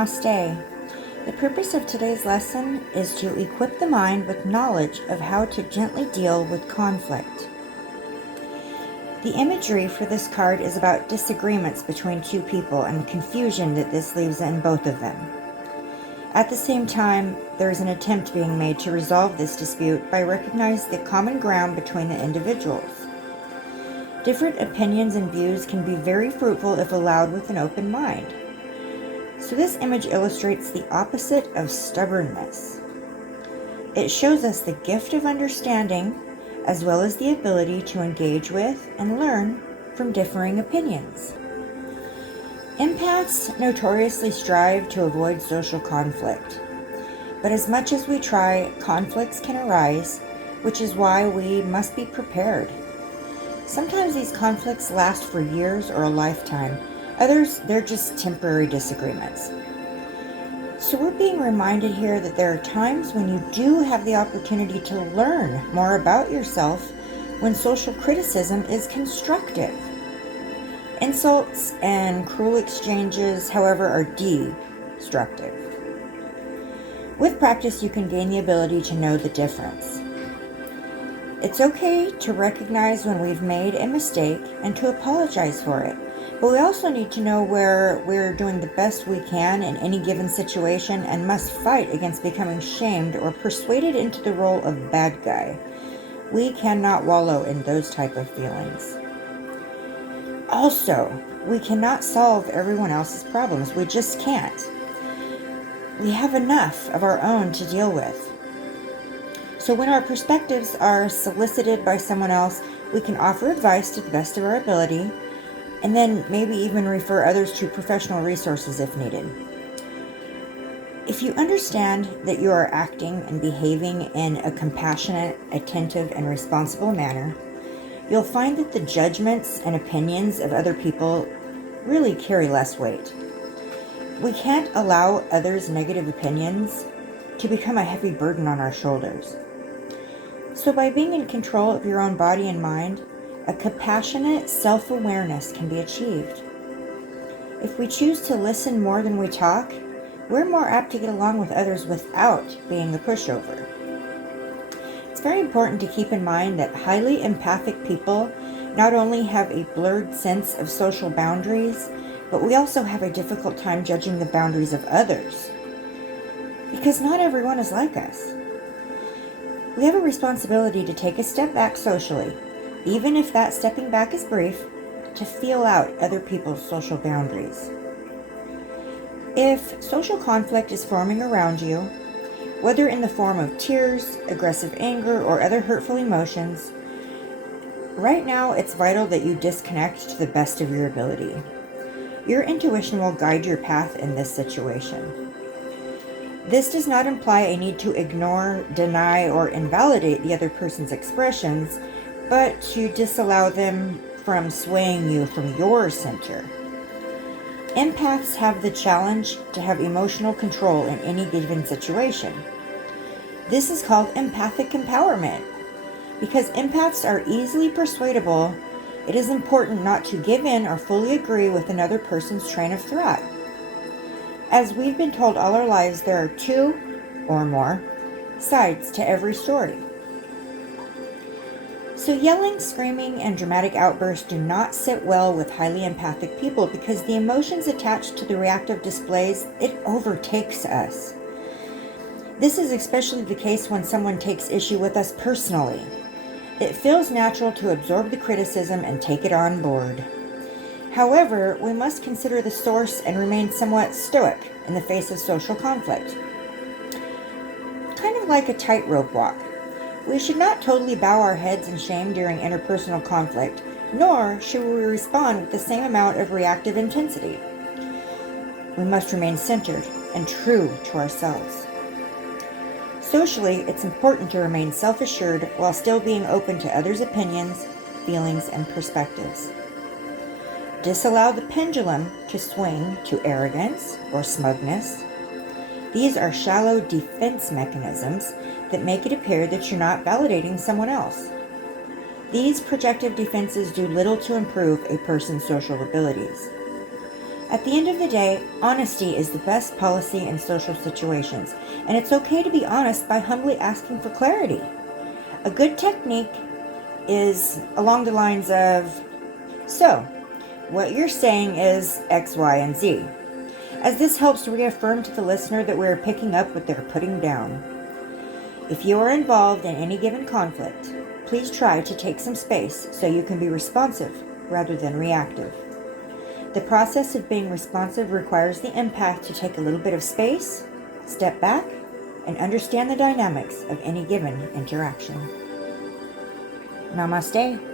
Namaste. The purpose of today's lesson is to equip the mind with knowledge of how to gently deal with conflict. The imagery for this card is about disagreements between two people and the confusion that this leaves in both of them. At the same time, there is an attempt being made to resolve this dispute by recognizing the common ground between the individuals. Different opinions and views can be very fruitful if allowed with an open mind. So this image illustrates the opposite of stubbornness. It shows us the gift of understanding as well as the ability to engage with and learn from differing opinions. Empaths notoriously strive to avoid social conflict, but as much as we try, conflicts can arise, which is why we must be prepared. Sometimes these conflicts last for years or a lifetime. Others, they're just temporary disagreements. So we're being reminded here that there are times when you do have the opportunity to learn more about yourself when social criticism is constructive. Insults and cruel exchanges, however, are destructive. With practice, you can gain the ability to know the difference. It's okay to recognize when we've made a mistake and to apologize for it. But we also need to know where we're doing the best we can in any given situation and must fight against becoming shamed or persuaded into the role of bad guy. We cannot wallow in those type of feelings. Also, we cannot solve everyone else's problems. We just can't. We have enough of our own to deal with. So when our perspectives are solicited by someone else, we can offer advice to the best of our ability, and then maybe even refer others to professional resources if needed. If you understand that you are acting and behaving in a compassionate, attentive, and responsible manner, you'll find that the judgments and opinions of other people really carry less weight. We can't allow others' negative opinions to become a heavy burden on our shoulders. So by being in control of your own body and mind, a compassionate self-awareness can be achieved. If we choose to listen more than we talk, we're more apt to get along with others without being the pushover. It's very important to keep in mind that highly empathic people not only have a blurred sense of social boundaries, but we also have a difficult time judging the boundaries of others. Because not everyone is like us. We have a responsibility to take a step back socially, even if that stepping back is brief, to feel out other people's social boundaries. If social conflict is forming around you, whether in the form of tears, aggressive anger, or other hurtful emotions, right now it's vital that you disconnect to the best of your ability. Your intuition will guide your path in this situation. This does not imply a need to ignore, deny, or invalidate the other person's expressions, but to disallow them from swaying you from your center. Empaths have the challenge to have emotional control in any given situation. This is called Empathic Empowerment. Because empaths are easily persuadable, it is important not to give in or fully agree with another person's train of thought. As we've been told all our lives, there are two or more sides to every story. So yelling, screaming, and dramatic outbursts do not sit well with highly empathic people because the emotions attached to the reactive displays, it overtakes us. This is especially the case when someone takes issue with us personally. It feels natural to absorb the criticism and take it on board. However, we must consider the source and remain somewhat stoic in the face of social conflict. Kind of like a tightrope walk. We should not totally bow our heads in shame during interpersonal conflict, nor should we respond with the same amount of reactive intensity. We must remain centered and true to ourselves. Socially, it's important to remain self-assured while still being open to others' opinions, feelings, and perspectives. Disallow the pendulum to swing to arrogance or smugness. These are shallow defense mechanisms that make it appear that you're not validating someone else. These projective defenses do little to improve a person's social abilities. At the end of the day, honesty is the best policy in social situations, and it's okay to be honest by humbly asking for clarity. A good technique is along the lines of, so, what you're saying is X, Y, and Z, as this helps reaffirm to the listener that we're picking up what they're putting down. If you are involved in any given conflict, please try to take some space so you can be responsive rather than reactive. The process of being responsive requires the empath to take a little bit of space, step back, and understand the dynamics of any given interaction. Namaste.